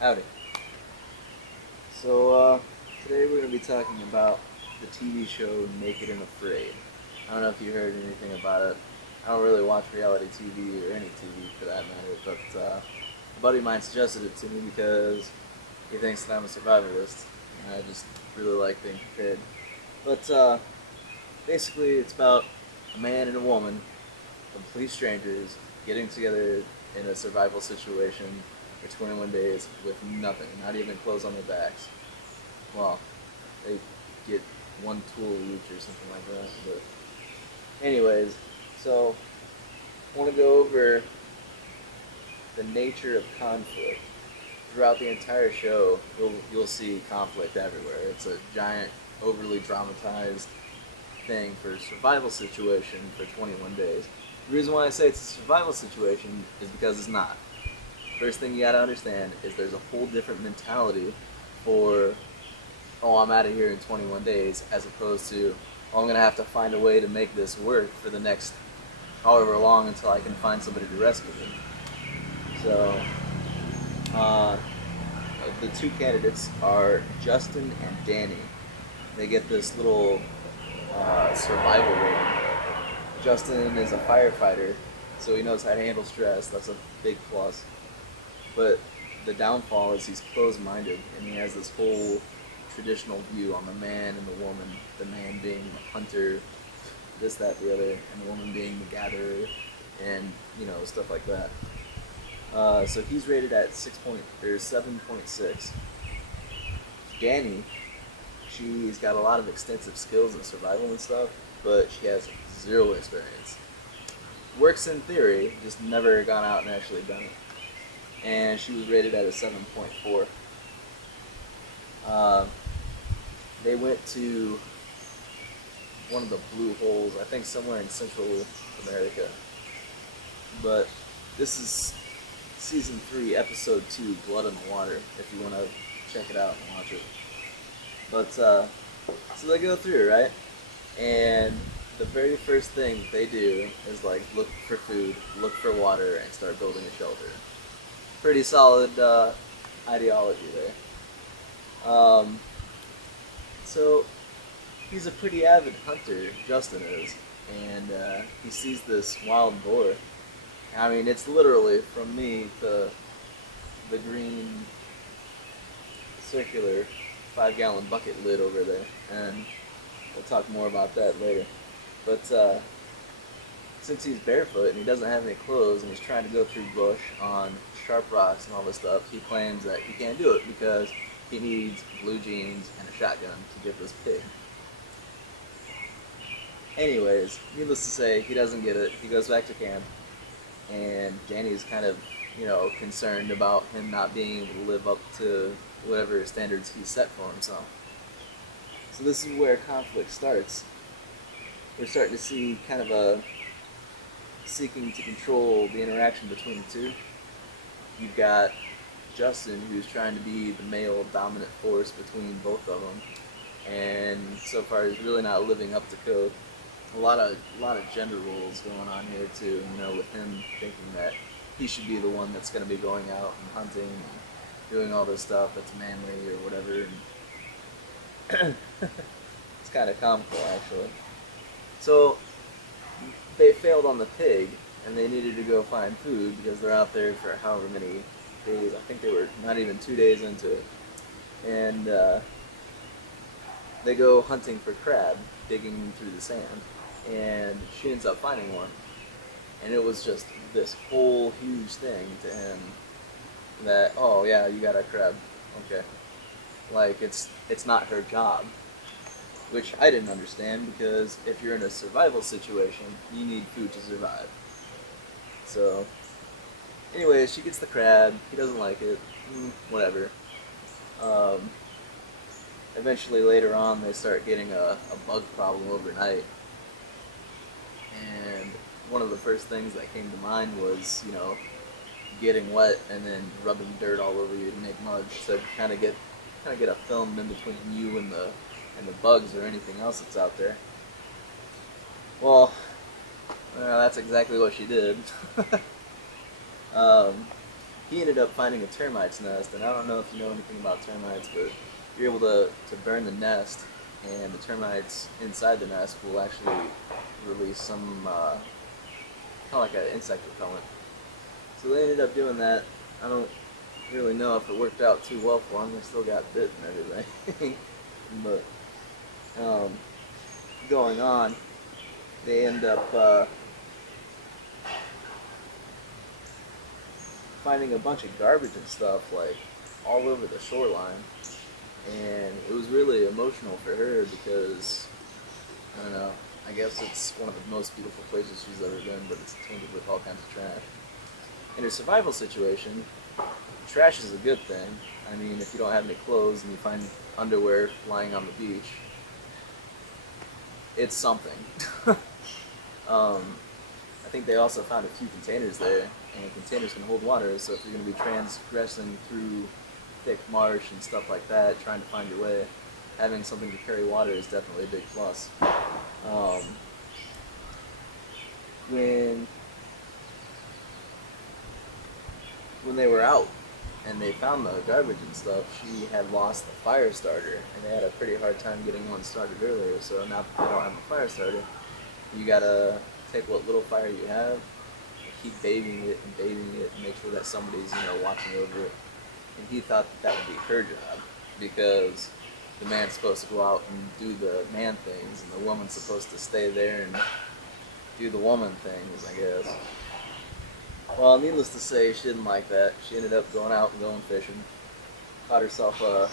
Howdy. Today we're going to be talking about the TV show Naked and Afraid. I don't know if you heard anything about it. I don't really watch reality TV or any TV for that matter, but a buddy of mine suggested it to me because he thinks that I'm a survivalist, and I just really like being prepared. But basically, it's about a man and a woman, complete strangers, getting together in a survival situation for 21 days with nothing, not even clothes on their backs. Well, they get one tool each or something like that. But anyways, so I want to go over the nature of conflict. Throughout the entire show, you'll see conflict everywhere. It's a giant, overly dramatized thing for a survival situation for 21 days. The reason why I say it's a survival situation is because it's not. First thing you gotta understand is there's a whole different mentality for, oh, I'm out of here in 21 days, as opposed to, oh, I'm gonna have to find a way to make this work for the next however long until I can find somebody to rescue me. So, the two candidates are Justin and Danny. They get this little survival rating. Justin is a firefighter, so he knows how to handle stress. That's a big plus. But the downfall is he's closed-minded, and he has this whole traditional view on the man and the woman. The man being the hunter, this, that, the other, and the woman being the gatherer, and stuff like that. So he's rated at 7.6. Danny, she's got a lot of extensive skills in survival and stuff, but she has zero experience. Works in theory, just never gone out and actually done it. And she was rated at a 7.4. They went to one of the blue holes, I think somewhere in Central America. But this is Season 3, Episode 2, Blood in the Water, if you want to check it out and watch it. But, so they go through, right? And the very first thing they do is, like, look for food, look for water, and start building a shelter. Pretty solid ideology there. So he's a pretty avid hunter, Justin is, and he sees this wild boar. I mean, it's literally from me to the green circular 5-gallon bucket lid over there, and we'll talk more about that later. But since he's barefoot and he doesn't have any clothes and he's trying to go through bush on sharp rocks and all this stuff, he claims that he can't do it because he needs blue jeans and a shotgun to get this pig. Anyways, needless to say, he doesn't get it. He goes back to camp, and Danny's kind of, concerned about him not being able to live up to whatever standards he set for himself. So this is where conflict starts. We're starting to see kind of a seeking to control the interaction between the two. You've got Justin, who's trying to be the male dominant force between both of them, and so far he's really not living up to code. A lot of gender roles going on here too. With him thinking that he should be the one that's going to be going out and hunting and doing all this stuff that's manly or whatever. And it's kind of comical, actually. So they failed on the pig, and they needed to go find food because they're out there for however many days. I think they were not even 2 days into it. And they go hunting for crab, digging through the sand, and she ends up finding one. And it was just this whole huge thing to him that, oh yeah, you got a crab, okay. Like, it's not her job. Which I didn't understand, because if you're in a survival situation, you need food to survive. So, anyways, she gets the crab, he doesn't like it, whatever. Eventually, later on, they start getting a bug problem overnight. And one of the first things that came to mind was, getting wet and then rubbing dirt all over you to make mud, so kind of get a film in between you and the bugs or anything else that's out there. Well, that's exactly what she did. he ended up finding a termite's nest, and I don't know if you know anything about termites, but you're able to burn the nest, and the termites inside the nest will actually release some kind of like an insect repellent. So they ended up doing that. I don't really know if it worked out too well for them. They still got bit and everything. But going on, they end up finding a bunch of garbage and stuff like all over the shoreline, and it was really emotional for her because I don't know, I guess it's one of the most beautiful places she's ever been, but it's tainted with all kinds of trash. In her survival situation, trash is a good thing. I mean, if you don't have any clothes and you find underwear lying on the beach, it's something. I think they also found a few containers there, and containers can hold water, so if you're going to be transgressing through thick marsh and stuff like that, trying to find your way, having something to carry water is definitely a big plus. When they were out and they found the garbage and stuff, she had lost the fire starter, and they had a pretty hard time getting one started earlier, so now that they don't have a fire starter, you gotta take what little fire you have, keep babying it and make sure that somebody's, you know, watching over it. And he thought that would be her job, because the man's supposed to go out and do the man things, and the woman's supposed to stay there and do the woman things, I guess. Well, needless to say, she didn't like that. She ended up going out and going fishing. Caught herself a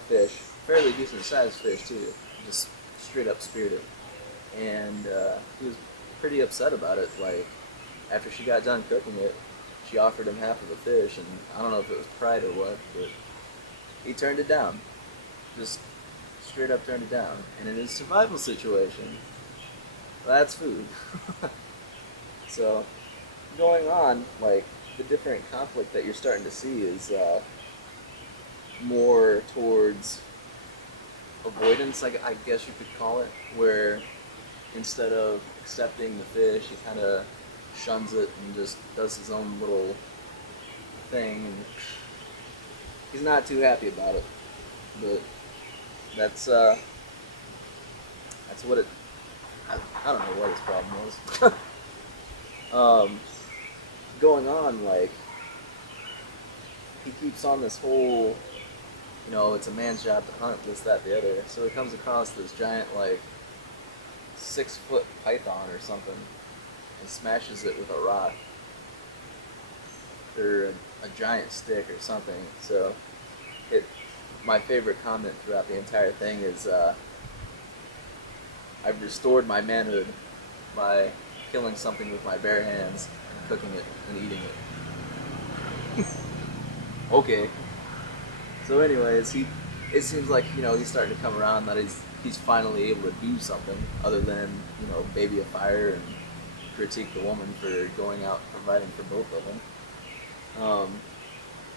fish, fairly decent sized fish too, just straight up speared it. And he was pretty upset about it. Like, after she got done cooking it, she offered him half of the fish, and I don't know if it was pride or what, but he turned it down. Just straight up turned it down. And in his survival situation, that's food. So, going on, like, the different conflict that you're starting to see is more towards avoidance, I guess you could call it, where instead of accepting the fish, he kind of shuns it and just does his own little thing, and he's not too happy about it. But that's what it. I don't know what his problem was. Going on, like, he keeps on this whole, you know, it's a man's job to hunt, this, that, the other. So he comes across this giant, like, 6-foot python or something, and smashes it with a rock, or a giant stick or something. So, my favorite comment throughout the entire thing is, I've restored my manhood by killing something with my bare hands, cooking it, and eating it. Okay. So anyways, it seems like, you know, he's starting to come around that he's finally able to do something other than, you know, baby a fire and critique the woman for going out and providing for both of them.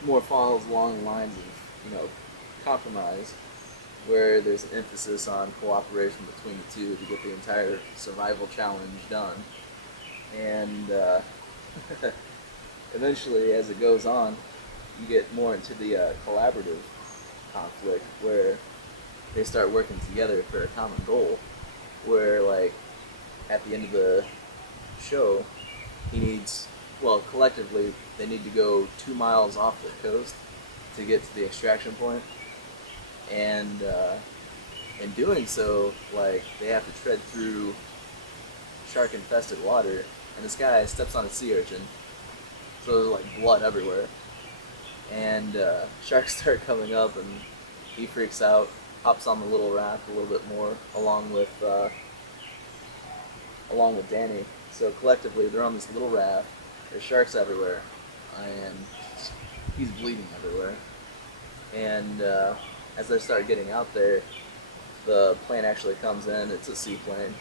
More follows along the lines of, you know, compromise, where there's an emphasis on cooperation between the two to get the entire survival challenge done. And eventually, as it goes on, you get more into the collaborative conflict, where they start working together for a common goal, where, like, at the end of the show, collectively, they need to go 2 miles off the coast to get to the extraction point, and in doing so, like, they have to tread through shark-infested water, and this guy steps on a sea urchin, so there's, like, blood everywhere, and sharks start coming up, and he freaks out, hops on the little raft a little bit more, along with Danny. So collectively, they're on this little raft, there's sharks everywhere, and he's bleeding everywhere, and as they start getting out there, the plane actually comes in. It's a seaplane,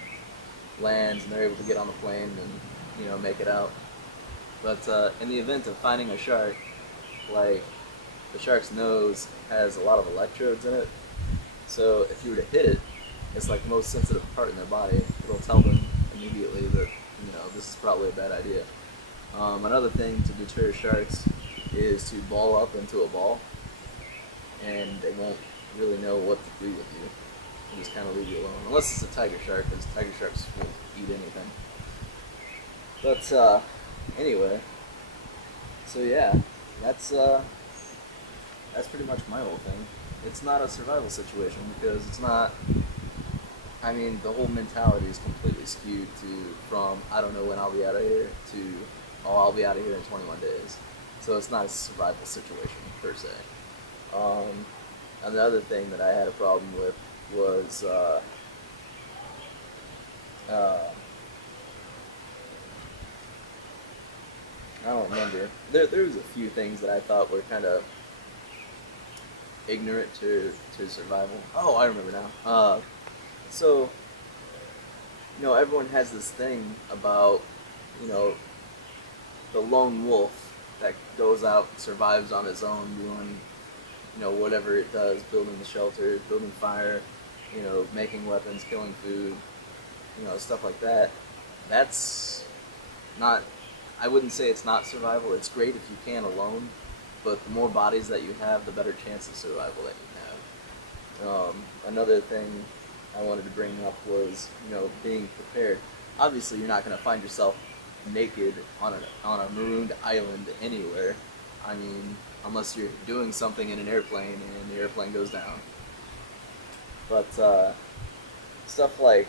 lands, and they're able to get on the plane and, you know, make it out. But in the event of finding a shark, like, the shark's nose has a lot of electrodes in it, so if you were to hit it, it's like the most sensitive part in their body. It'll tell them immediately that, you know, this is probably a bad idea. Another thing to deter sharks is to ball up into a ball, and they won't really know what to do with you. They'll just kind of leave you alone, unless it's a tiger shark, because tiger sharks will eat anything. But anyway, so yeah, that's pretty much my whole thing. It's not a survival situation because it's not. I mean, the whole mentality is completely skewed from I don't know when I'll be out of here to oh, I'll be out of here in 21 days. So it's not a survival situation per se. Another thing that I had a problem with was I don't remember. There was a few things that I thought were kind of ignorant to survival. Oh, I remember now. So, everyone has this thing about, the lone wolf that goes out, survives on his own, doing, whatever it does, building the shelter, building fire, making weapons, killing food, stuff like that. That's not, I wouldn't say it's not survival. It's great if you can alone, but the more bodies that you have, the better chance of survival that you have. Another thing I wanted to bring up was, being prepared. Obviously, you're not going to find yourself naked on a marooned island anywhere. I mean, unless you're doing something in an airplane and the airplane goes down. But stuff like,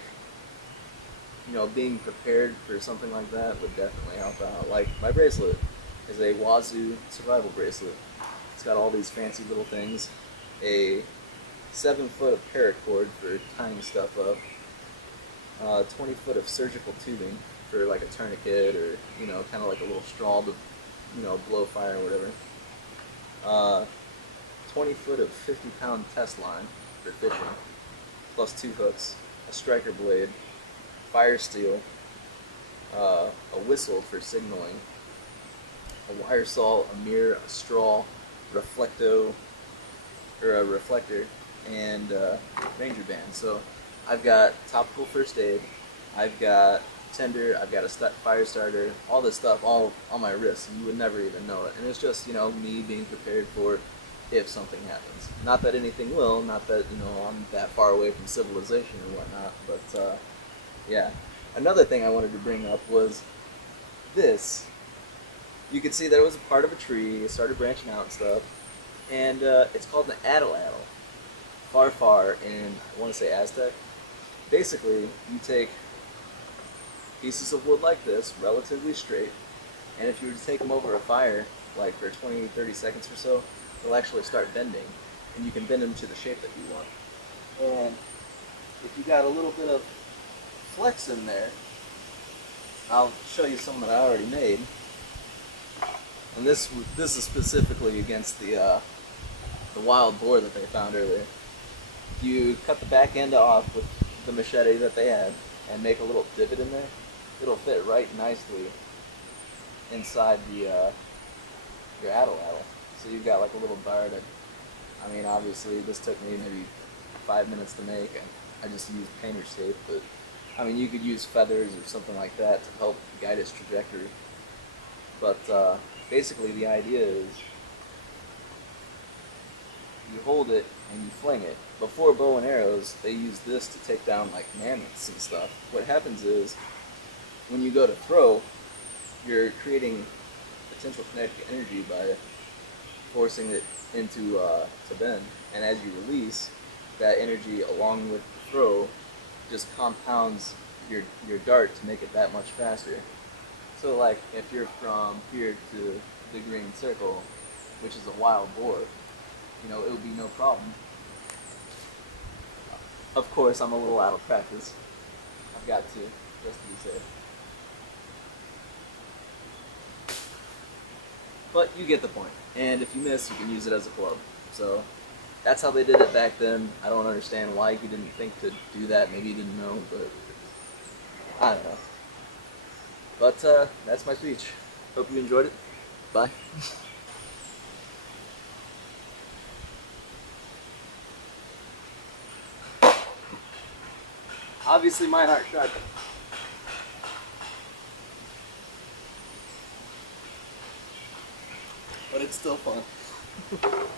being prepared for something like that would definitely help out. Like, my bracelet is a Wazoo survival bracelet. It's got all these fancy little things. A 7-foot of paracord for tying stuff up. 20 foot of surgical tubing for like a tourniquet or, kind of like a little straw to, blow fire or whatever. 20 foot of 50-pound test line for fishing, plus 2 hooks, a striker blade, fire steel, a whistle for signaling, a wire saw, a mirror, a straw, a reflector, and ranger band. So I've got topical first aid, I've got tinder, I've got a fire starter, all this stuff all on my wrist. You would never even know it. And it's just, me being prepared for if something happens. Not that anything will, not that, I'm that far away from civilization or whatnot, but yeah. Another thing I wanted to bring up was this. You could see that it was a part of a tree, it started branching out and stuff, and it's called an addle-addle. Far in, I want to say Aztec. Basically, you take pieces of wood like this, relatively straight, and if you were to take them over a fire, like for 20-30 seconds or so, they'll actually start bending, and you can bend them to the shape that you want. And if you got a little bit of flex in there, I'll show you some that I already made. And this is specifically against the wild boar that they found earlier. You cut the back end off with the machete that they had and make a little divot in there. It'll fit right nicely inside the your addle-addle. So you've got like a little bar that, I mean, obviously this took me maybe 5 minutes to make, and I just used painter's tape, but I mean, you could use feathers or something like that to help guide its trajectory. But basically the idea is you hold it and you fling it. Before bow and arrows, they use this to take down like mammoths and stuff. What happens is, when you go to throw, you're creating potential kinetic energy by forcing it into to bend. And as you release, that energy along with the throw just compounds your dart to make it that much faster. So like if you're from here to the green circle, which is a wild boar, it would be no problem. Of course, I'm a little out of practice. I've got to, just to be safe. But you get the point. And if you miss, you can use it as a club. So that's how they did it back then. I don't understand why he didn't think to do that. Maybe he didn't know, but I don't know. But that's my speech. Hope you enjoyed it. Bye. Obviously mine aren't sharp. It's still fun.